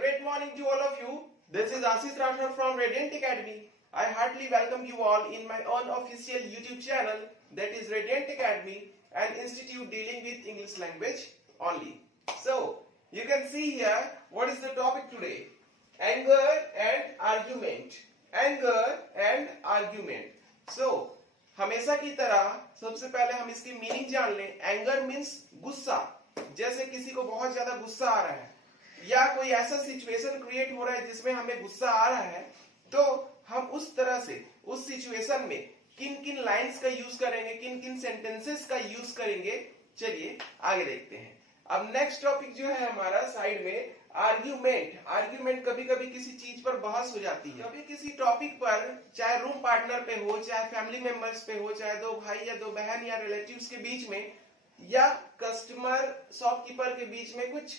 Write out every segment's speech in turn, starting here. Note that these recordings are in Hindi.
great morning to all of you. This is Ashish Rathod from Radiant Academy. I heartily welcome you all in my own official YouTube channel, that is Radiant Academy, an institute dealing with English language only. So, you can see here what is the topic today. Anger and argument. Anger and argument. So, हमेशा की तरह सबसे पहले हम इसकी मीनिंग जान लें. एंगर मीन्स गुस्सा. जैसे किसी को बहुत ज्यादा गुस्सा आ रहा है या कोई ऐसा सिचुएशन क्रिएट हो रहा है जिसमें हमें गुस्सा आ रहा है, तो हम उस तरह से उस सिचुएशन में किन किन लाइंस का यूज करेंगे, किन किन सेंटेंसेस का यूज करेंगे, चलिए आगे देखते हैं. अब नेक्स्ट टॉपिक जो है हमारा साइड में आर्ग्यूमेंट. आर्ग्यूमेंट कभी कभी किसी चीज पर बहस हो जाती है. कभी किसी टॉपिक पर, चाहे रूम पार्टनर पे हो, चाहे फैमिली मेंबर्स पे हो, चाहे दो भाई या दो बहन या रिलेटिव्स के बीच में, या कस्टमर शॉपकीपर के बीच में, कुछ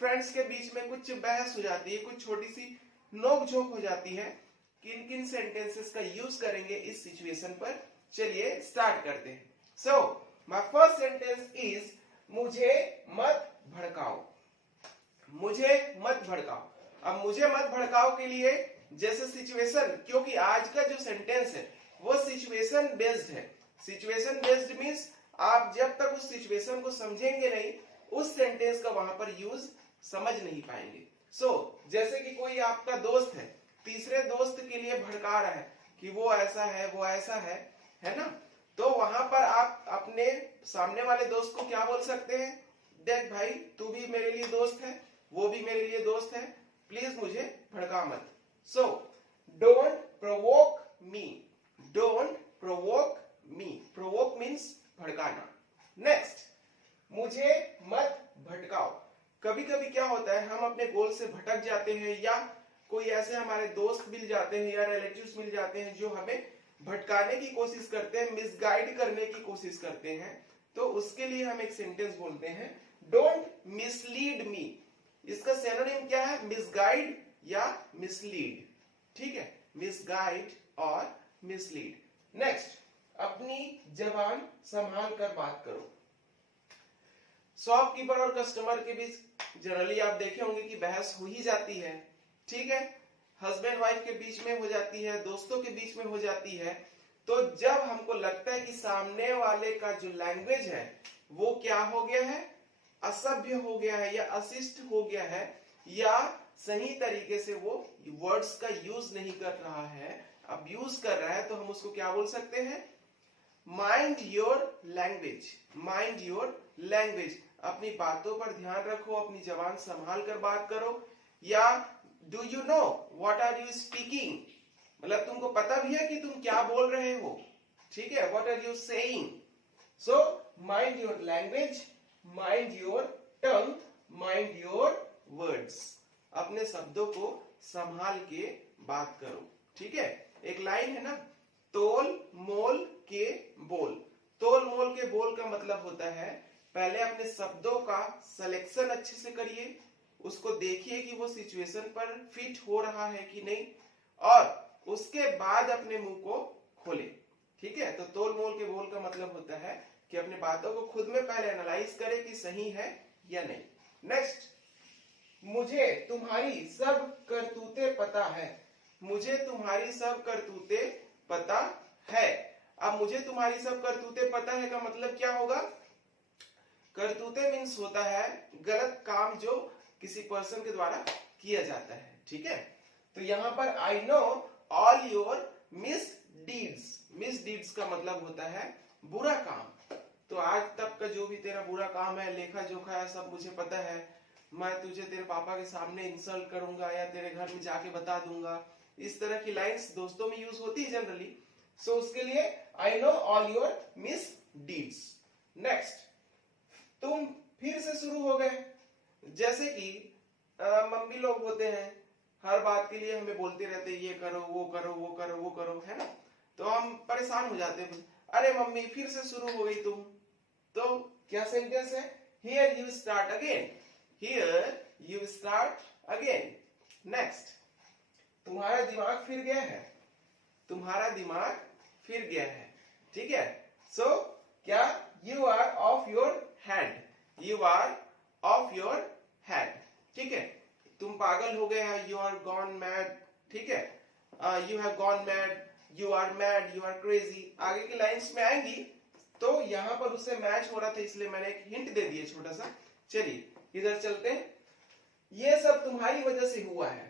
फ्रेंड्स के बीच में कुछ बहस हो जाती है, कुछ छोटी सी नोक झोंक हो जाती है. किन किन सेंटेंसेस का यूज करेंगे इस सिचुएशन पर, चलिए स्टार्ट करते हैं. So my first sentence is मुझे मत भड़काओ. मुझे मत भड़काओ. अब मुझे मत भड़काओ के लिए जैसे सिचुएशन, क्योंकि आज का जो सेंटेंस है वो सिचुएशन बेस्ड है. सिचुएशन बेस्ड मींस आप जब तक उस सिचुएशन को समझेंगे नहीं, उस सेंटेंस का वहां पर यूज समझ नहीं पाएंगे. सो जैसे कि कोई आपका दोस्त है, तीसरे दोस्त के लिए भड़का रहा है कि वो ऐसा है, वो ऐसा है ना, तो वहां पर आप अपने सामने वाले दोस्त को क्या बोल सकते हैं? देख भाई, तू भी मेरे लिए दोस्त है, वो भी मेरे लिए दोस्त है, प्लीज मुझे भड़का मत. So don't provoke me. Don't provoke me. Provoke means भड़काना. नेक्स्ट, मुझे मत भटकाओ. कभी कभी क्या होता है, हम अपने गोल से भटक जाते हैं, या कोई ऐसे हमारे दोस्त मिल जाते हैं या रिलेटिव्स मिल जाते हैं जो हमें भटकाने की कोशिश करते हैं, मिसगाइड करने की कोशिश करते हैं. तो उसके लिए हम एक सेंटेंस बोलते हैं, डोंट मिसलीड मी. इसका सिनोनिम क्या है? मिसगाइड या मिसलीड. ठीक है, मिसगाइड और मिसलीड. नेक्स्ट, अपनी जबान संभाल कर बात करो. शॉपकीपर और कस्टमर के बीच जनरली आप देखे होंगे कि बहस हो ही जाती है. ठीक है, हस्बैंड वाइफ के बीच में हो जाती है, दोस्तों के बीच में हो जाती है. तो जब हमको लगता है कि सामने वाले का जो लैंग्वेज है वो क्या हो गया है, असभ्य हो गया है या अशिष्ट हो गया है, या सही तरीके से वो वर्ड्स का यूज नहीं कर रहा है, अब्यूज कर रहा है, तो हम उसको क्या बोल सकते हैं? Mind your language. Mind your language. अपनी बातों पर ध्यान रखो, अपनी जबान संभाल कर बात करो. या do you know what are you speaking, मतलब तुमको पता भी है कि तुम क्या बोल रहे हो. ठीक है, what are you saying. So mind your language, mind your tongue, mind your words. अपने शब्दों को संभाल के बात करो. ठीक है, एक लाइन है ना, तोल मोल के बोल. तोल मोल के बोल का मतलब होता है, पहले अपने शब्दों का सिलेक्शन अच्छे से करिए, उसको देखिए कि वो सिचुएशन पर फिट हो रहा है कि नहीं, और उसके बाद अपने मुंह को खोले. ठीक है, तो तोल मोल के बोल का मतलब होता है कि अपने बातों को खुद में पहले एनालाइज करें कि सही है या नहीं. नेक्स्ट, मुझे तुम्हारी सब करतूतें पता है. मुझे तुम्हारी सब करतूतें पता है. अब मुझे तुम्हारी सब करतूतें पता है का मतलब क्या होगा? करतूतें मीन्स होता है गलत काम जो किसी पर्सन के द्वारा किया जाता है. ठीक है, तो यहां पर I know all your miss deeds. Miss deeds का मतलब होता है बुरा काम. तो आज तक का जो भी तेरा बुरा काम है, लेखा जोखा है, सब मुझे पता है. मैं तुझे तेरे पापा के सामने इंसल्ट करूंगा या तेरे घर में जाके बता दूंगा. इस तरह की लाइंस दोस्तों में यूज होती है जनरली. सो उसके लिए I know all your miss deeds. Next, तुम फिर से शुरू हो गए. जैसे कि मम्मी लोग होते हैं, हर बात के लिए हमें बोलते रहते हैं, ये करो, वो करो, वो करो, वो करो, है ना. तो हम परेशान हो जाते हैं, अरे मम्मी फिर से शुरू हो गई तुम. तो क्या सेंटेंस है? Here you start again. Here you start again. Next, तुम्हारा दिमाग फिर गया है. तुम्हारा दिमाग फिर गया है. ठीक है, सो क्या? You are off your hand. You are off your hand. ठीक है, तुम पागल हो गए हैं, यू आर गॉन मैड, ठीक है, you have gone mad, you are mad, you are crazy, आगे की लाइंस में आएंगी। तो यहाँ पर उससे मैच हो रहा था, इसलिए मैंने एक हिंट दे दिया छोटा सा। चलिए इधर चलते हैं। ये सब तुम्हारी वजह से हुआ है।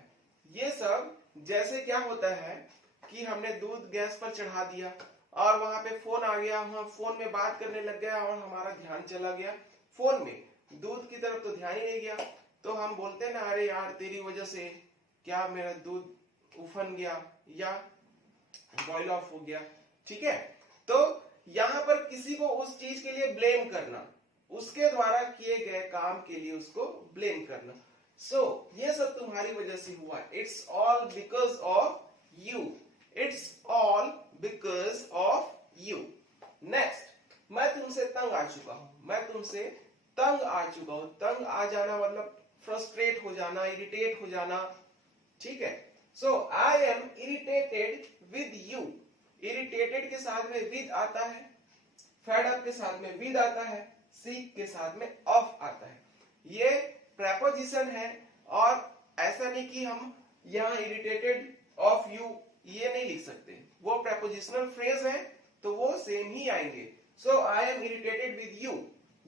ये सब जैसे क्या होता है कि हमने दूध गैस पर चढ़ा दिया और वहां पे फोन आ गया, हम फोन में बात करने लग गया और हमारा ध्यान चला गया फोन में, दूध की तरफ तो ध्यान ही नहीं गया। तो हम बोलते हैं ना, अरे यार तेरी वजह से क्या मेरा दूध उफन गया या बॉयल ऑफ हो गया, ठीक है। तो यहां पर किसी को उस चीज के लिए ब्लेम करना, उसके द्वारा किए गए काम के लिए उसको ब्लेम करना। सो ये सब तुम्हारी वजह से हुआ, it's all because of you, it's all because of you. Next, मैं तुमसे तंग आ चुका हूं, मैं तुमसे तंग आ चुका हूं। तंग आ जाना मतलब फ्रस्ट्रेट हो जाना, इरिटेट हो जाना, ठीक है। So I am irritated with you. Irritated के साथ में विद आता है, फेड अप के साथ में विद आता है, सीक के साथ में ऑफ आता है। ये प्रेपोजिशन है और ऐसा नहीं कि हम यहाँ इरिटेटेड ऑफ यू ये नहीं लिख सकते, वो प्रेपोजिशनल फ्रेज है तो वो सेम ही आएंगे। So I am irritated with you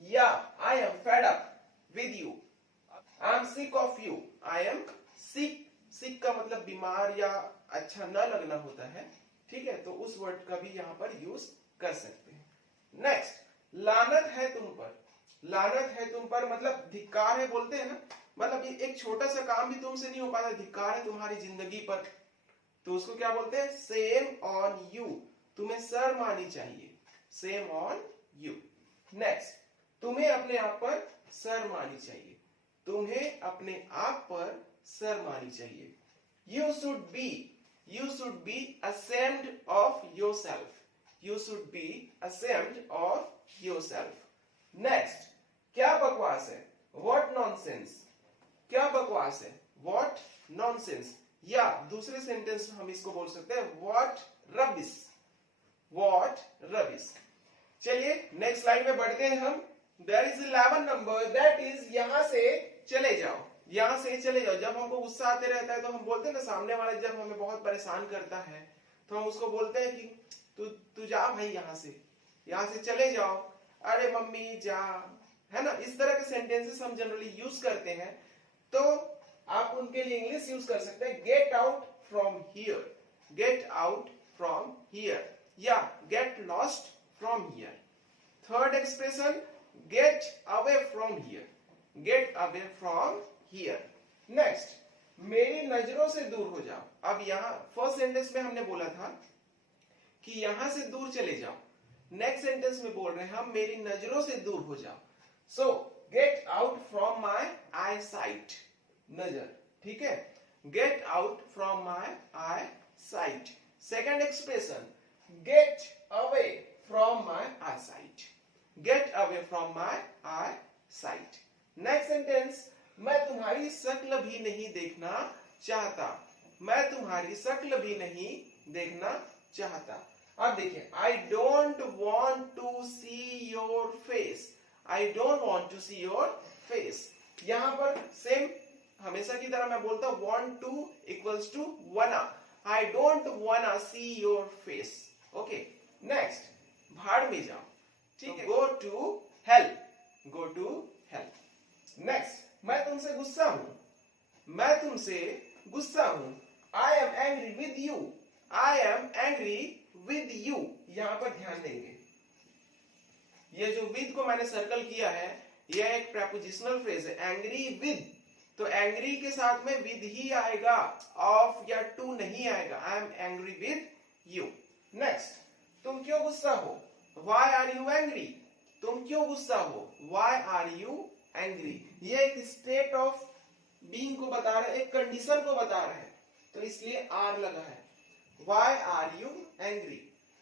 या I am fed up with you, I am sick of you, I am sick. Sick का मतलब बीमार या अच्छा न लगना होता है, ठीक है, तो उस वर्ड का भी यहाँ पर यूज कर सकते हैं। नेक्स्ट, लानत है तुम पर। लानत है तुम पर मतलब धिक्कार है बोलते हैं ना, मतलब एक छोटा सा काम भी तुमसे नहीं हो पाता, धिक्कार है तुम्हारी जिंदगी पर, तो उसको क्या बोलते हैं, सेम ऑन यू। तुम्हें शर्म आनी चाहिए, सेम ऑन यू। नेक्स्ट, तुम्हें अपने आप पर शर्म आनी चाहिए, तुम्हें अपने आप पर शर्म आनी चाहिए। You should be ashamed of yourself. You should be ashamed of yourself. Next, क्या बकवास है, what nonsense। क्या बकवास है, what nonsense। या दूसरे सेंटेंस हम इसको बोल सकते हैं what rubbish, what rubbish। चलिए नेक्स्ट स्लाइड में बढ़ते हैं हम। There is 11 number, that is यहां से चले जाओ, यहां से चले जाओ। जब हमको गुस्सा आते रहता है तो हम बोलते हैं ना, सामने वाला जब हमें बहुत परेशान करता है तो हम उसको बोलते हैं कि तू जा भाई, यहां से चले जाओ, अरे मम्मी जा, है ना। इस तरह के सेंटेंसेस हम जनरली यूज करते हैं। तो आप उनके लिए इंग्लिश यूज कर सकते हैं, get out from here, get out from here या get lost from here. Third expression, get away from here, get away from here. Next, मेरी नजरों से दूर हो जाओ। अब यहाँ फर्स्ट सेंटेंस में हमने बोला था कि यहां से दूर चले जाओ, नेक्स्ट सेंटेंस में बोल रहे हैं हम मेरी नजरों से दूर हो जाओ। सो gate out from my I site, नजर, ठीक है, gate out from my I site. Second expression, get away from my I site, gate away from my I site. Next sentence, मैं तुम्हारी शक्ल भी नहीं देखना चाहता, मैं तुम्हारी शक्ल भी नहीं देखना चाहता। अब देखिए, I don't want to see your face, I don't want to see your face. यहां पर सेम हमेशा की तरह मैं बोलता हूं, वॉन्ट टू इक्वल्स टू वना, I don't wanna see your face. Okay, next, भाड़ में जाओ, ठीक है, go to help, go to help. Next, मैं तुमसे गुस्सा हूं, मैं तुमसे गुस्सा हूं, I am angry with you, I am angry with you. यहां पर ध्यान देंगे, ये जो विद को मैंने सर्कल किया है, यह एक प्रेपोजिशनल फ्रेज है, एंग्री विद, तो एंग्री के साथ में विद ही आएगा, ऑफ या टू नहीं आएगा। आई am angry with you. Next, तुम क्यों गुस्सा हो, वाई आर यू एंग्री, तुम क्यों गुस्सा हो, वाई आर यू एंग्री। ये एक स्टेट ऑफ बीइंग को बता रहा है, एक कंडीशन को बता रहा है, तो इसलिए आर लगा है, why are you angry.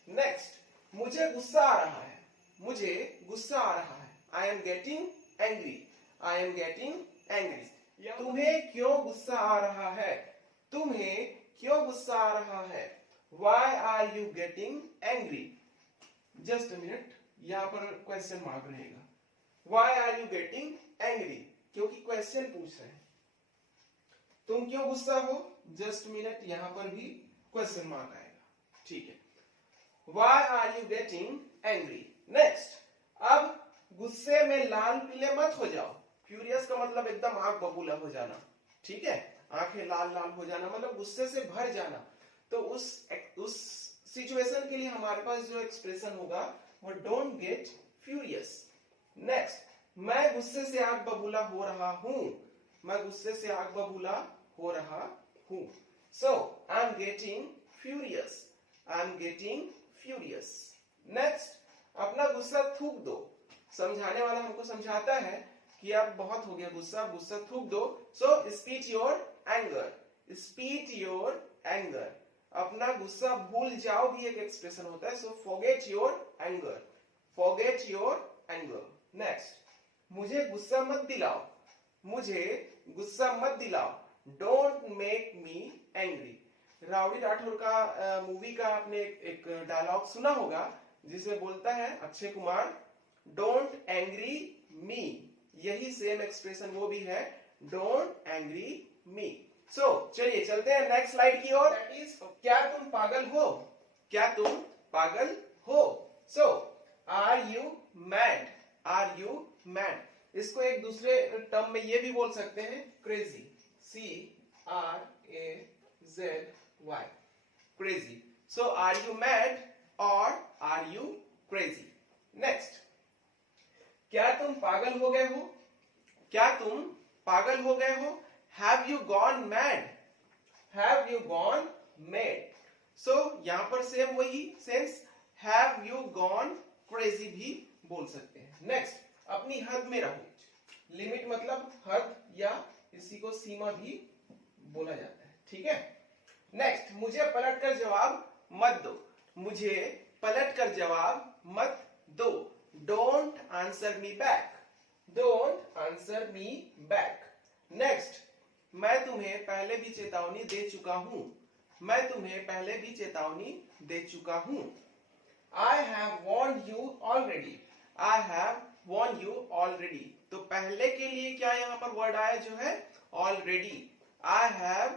Next, मुझे गुस्सा आ रहा है, मुझे गुस्सा आ रहा है, आई am getting angry, I am getting angry. तुम्हें क्यों गुस्सा आ रहा है, तुम्हें क्यों गुस्सा आ रहा है, why are you getting angry. Just a minute, यहां पर क्वेश्चन मार्क रहेगा, Why are you getting angry? क्योंकि क्वेश्चन पूछ रहे हैं। तुम क्यों गुस्सा हो? जस्ट मिनट, यहां पर भी क्वेश्चन मार्क आएगा, ठीक है। Why are you getting angry? Next, अब गुस्से में लाल पीले मत हो जाओ। फ्यूरियस का मतलब एकदम आंख बबूला हो जाना, ठीक है, आंखें लाल लाल हो जाना, मतलब गुस्से से भर जाना। तो उस सिचुएशन के लिए हमारे पास जो एक्सप्रेशन होगा वो डोंट गेट फ्यूरियस। नेक्स्ट, मैं गुस्से से आग बबूला हो रहा हूं। मैं गुस्से से आग बबूला हो रहा हूं। So I am getting furious. I am getting furious. Next, अपना गुस्सा थूक दो। समझाने वाला हमको समझाता है कि अब बहुत हो गया गुस्सा, गुस्सा थूक दो। So spit your anger. Spit your anger. अपना गुस्सा भूल जाओ भी एक एक्सप्रेशन होता है। So forget your anger. Forget your anger. Next, मुझे गुस्सा मत दिलाओ। मुझे गुस्सा मत दिलाओ। Don't make me angry. Rowdy Rathore का मूवी का आपने एक डायलॉग सुना होगा जिसे बोलता है अक्षय कुमार, डोंट एंग्री मी। यही सेम एक्सप्रेशन वो भी है, डोंट एंग्री मी। सो चलिए चलते हैं नेक्स्ट स्लाइड की ओर। दैट इज, क्या तुम पागल हो? क्या तुम पागल हो? So are you mad? Are you mad? इसको एक दूसरे टर्म में ये भी बोल सकते हैं, crazy. CRAZY, crazy. So are you mad और आर यू क्रेजी? नेक्स्ट, क्या तुम पागल हो गए हो? क्या तुम पागल हो गए हो? Have you gone mad? Have you gone mad? So यहां पर सेम वही sense, have you gone crazy भी बोल सकते हैं। नेक्स्ट, अपनी हद में रहो। लिमिट मतलब हद या इसी को सीमा भी बोला जाता है, ठीक है। नेक्स्ट, मुझे पलट कर जवाब मत दो। मुझे पलट कर जवाब मत दो। Don't answer me back. Don't answer me back. Next, मैं तुम्हें पहले भी चेतावनी दे चुका हूं। मैं तुम्हें पहले भी चेतावनी दे चुका हूं। I have warned you already. I have warned you already. तो पहले के लिए क्या यहां पर वर्ड आया जो है already. I have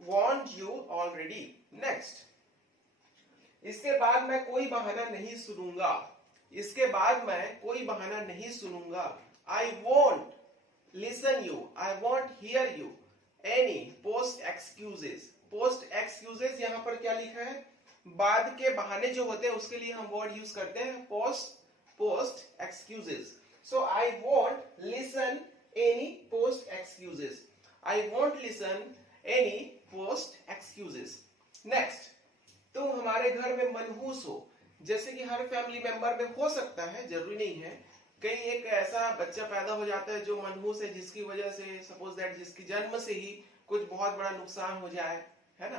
warned you already. Next, इसके बाद मैं कोई बहाना नहीं सुनूंगा। इसके बाद मैं कोई बहाना नहीं सुनूंगा। I won't listen you. I won't hear you. Any post excuses. Post excuses यहां पर क्या लिखा है? बाद के बहाने जो होते हैं उसके लिए हम वर्ड यूज करते हैं post excuses. So I won't listen any post excuses. I won't listen any post excuses. Next, तुम हमारे घर में मनहूस हो। जैसे कि हर फैमिली मेंबर में हो सकता है, जरूरी नहीं है, कहीं एक ऐसा बच्चा पैदा हो जाता है जो मनहूस है, जिसकी वजह से सपोज दैट जिसकी जन्म से ही कुछ बहुत बड़ा नुकसान हो जाए, है ना,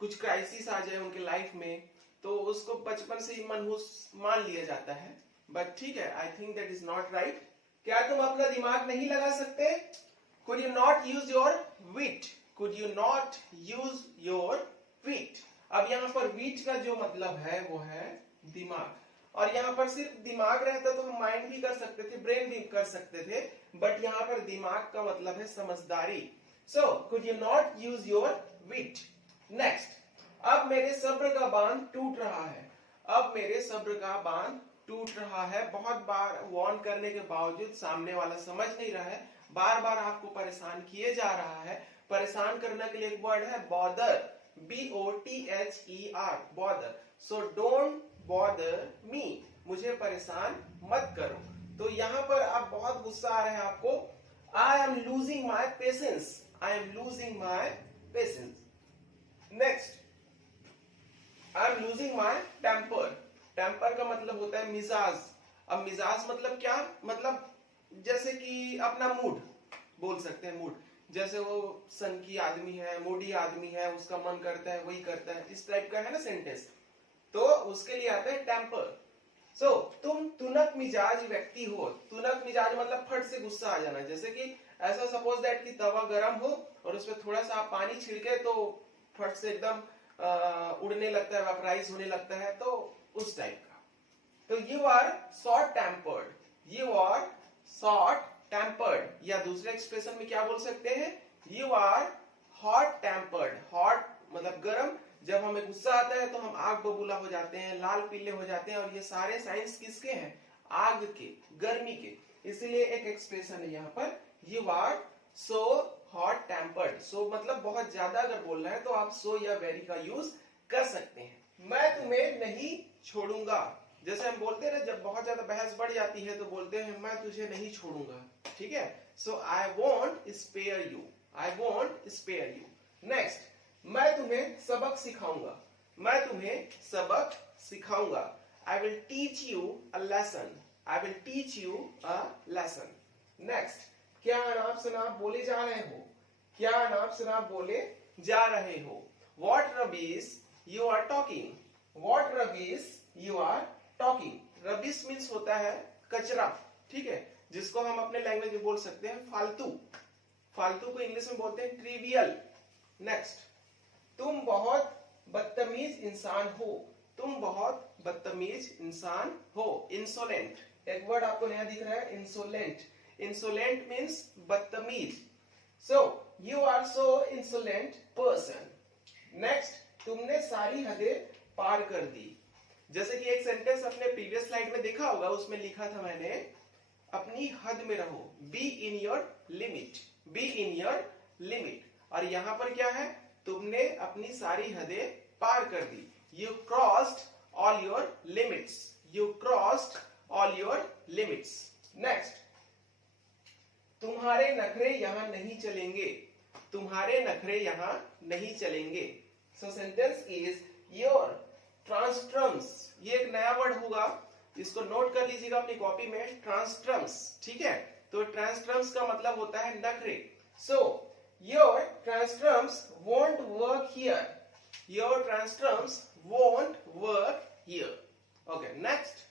कुछ क्राइसिस आ जाए उनके लाइफ में, तो उसको बचपन से ही मनहूस मान लिया जाता है। बट ठीक है, I think that is not right. क्या तुम अपना दिमाग नहीं लगा सकते? Could you not use your wit? Could you not use your wit? अब यहाँ पर विट का जो मतलब है वो है दिमाग, और यहाँ पर सिर्फ दिमाग रहता तो हम माइंड भी कर सकते थे, ब्रेन भी कर सकते थे, बट यहाँ पर दिमाग का मतलब है समझदारी। So could you not use your wit? Next, अब मेरे सब्र का बांध टूट रहा है। अब मेरे सब्र का बांध टूट रहा है। बहुत बार वार्न करने के बावजूद सामने वाला समझ नहीं रहा है, बार बार आपको परेशान किए जा रहा है। परेशान करने के लिए एक वर्ड है bother, BOTHER, bother. So don't bother me, मुझे परेशान मत करो। तो यहाँ पर आप बहुत गुस्सा आ रहा है आपको। I am losing my patience. I am losing my patience. Next, I am losing my temper. Temper का मतलब होता है मिजाज। अब मिजाज मतलब क्या? मतलब जैसे कि अपना मूड बोल सकते हैं। मूड जैसे वो सन की आदमी है, मूडी आदमी है, उसका मन करता है वही करता है, इस टाइप का है ना सेंटेंस, तो उसके लिए आता है टेम्पर। सो तुम तुनक मिजाज व्यक्ति हो। तुनक मिजाज मतलब फट से गुस्सा आ जाना। जैसे कि ऐसा सपोज दैट कि तवा गर्म हो और उसमें थोड़ा सा आप पानी छिड़के तो फट से एकदम उड़ने लगता है, वेपराइज होने लगता है, तो उस टाइप का। तो you are short tempered. You are short tempered, या दूसरे एक्सप्रेशन में क्या बोल सकते हैं? You are hot tempered. Hot मतलब गर्म, जब हमें गुस्सा आता है तो हम आग बबूला हो जाते हैं, लाल पीले हो जाते हैं, और ये सारे साइंस किसके हैं? आग के, गर्मी के। इसलिए एक एक्सप्रेशन है यहाँ पर, you are so hot tempered. So मतलब बहुत ज्यादा अगर बोलना है तो आप सो या वेरी का यूज कर सकते हैं। मैं तुम्हें नहीं छोड़ूंगा, जैसे हम बोलते हैं ना जब बहुत ज्यादा बहस बढ़ जाती है तो बोलते हैं मैं तुझे नहीं छोड़ूंगा, ठीक है। So I won't spare you, I won't spare you. Next, मैं तुम्हें सबक सिखाऊंगा, मैं तुम्हें सबक सिखाऊंगा। I will teach you a lesson, I will teach you a lesson. Next, क्या अनाप शनाप बोले जा रहे हो, क्या अनाप शनाप बोले जा रहे हो। What rubbish you are talking, what rubbish you are talking. Rubbish means होता है कचरा, ठीक है, जिसको हम अपने लैंग्वेज में बोल सकते हैं फालतू। फालतू को इंग्लिश में बोलते हैं ट्रिवियल। नेक्स्ट, तुम बहुत बदतमीज इंसान हो, तुम बहुत बदतमीज इंसान हो। इंसोलेंट, एक वर्ड आपको नया दिख रहा है, इंसोलेंट। इंसोलेंट मीन्स बदतमीज। So you are so insolent person. Next, तुमने सारी हदें पार कर दी। जैसे कि एक सेंटेंस अपने प्रीवियस स्लाइड में देखा होगा, उसमें लिखा था मैंने अपनी हद में रहो, be in your limit, be in your limit. और यहां पर क्या है, तुमने अपनी सारी हदें पार कर दी। You crossed all your limits, you crossed all your limits. Next, तुम्हारे नखरे यहां नहीं चलेंगे, तुम्हारे नखरे यहां नहीं चलेंगे। So sentence is your tantrums. ये एक नया वर्ड होगा, इसको नोट कर लीजिएगा अपनी कॉपी में, ट्रांसट्रम्स, ठीक है। तो ट्रांसट्रम्स का मतलब होता है नखरे। So your tantrums won't work here, your tantrums won't work here. Okay, next,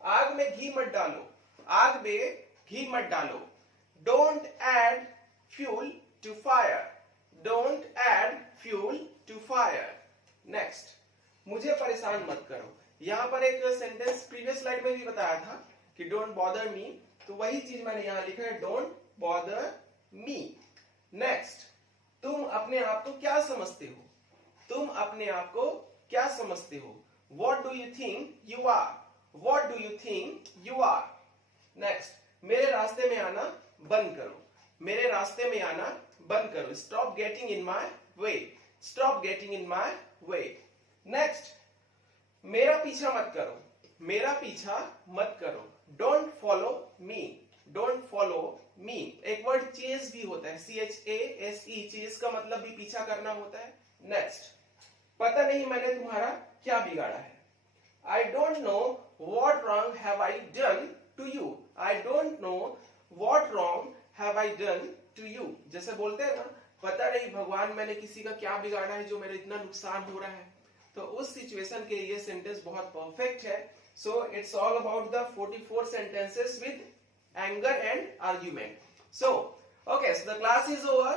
आग में घी मत डालो, आग में घी मत डालो। Don't add fuel to fire, don't add fuel to fire. Next, मुझे परेशान मत करो। यहां पर एक सेंटेंस प्रीवियस स्लाइड में भी बताया था कि डोंट बॉदर मी, तो वही चीज मैंने यहां लिखा है, डोंट बॉदर मी। नेक्स्ट, तुम अपने आप को क्या समझते हो, तुम अपने आप को क्या समझते हो। What do you think you are, what do you think you are. Next, मेरे रास्ते में आना बंद करो, मेरे रास्ते में आना बंद करो। Stop getting in my way, stop getting in my way. Next, मेरा पीछा मत करो, मेरा पीछा मत करो। Don't follow me, don't follow me. एक वर्ड चेज भी होता है, CHASE, चेज का मतलब भी पीछा करना होता है। नेक्स्ट, पता नहीं मैंने तुम्हारा क्या बिगाड़ा है। I don't know what wrong have I done to you, I don't know what wrong have I done to you। जैसे बोलते हैं ना, पता नहीं भगवान मैंने किसी का क्या बिगाड़ा है जो मेरा इतना नुकसान हो रहा है। तो उस सिचुएशन के लिए सेंटेंस बहुत परफेक्ट है। So it's all about the 44 sentences with anger and argument. So okay, so the class is over.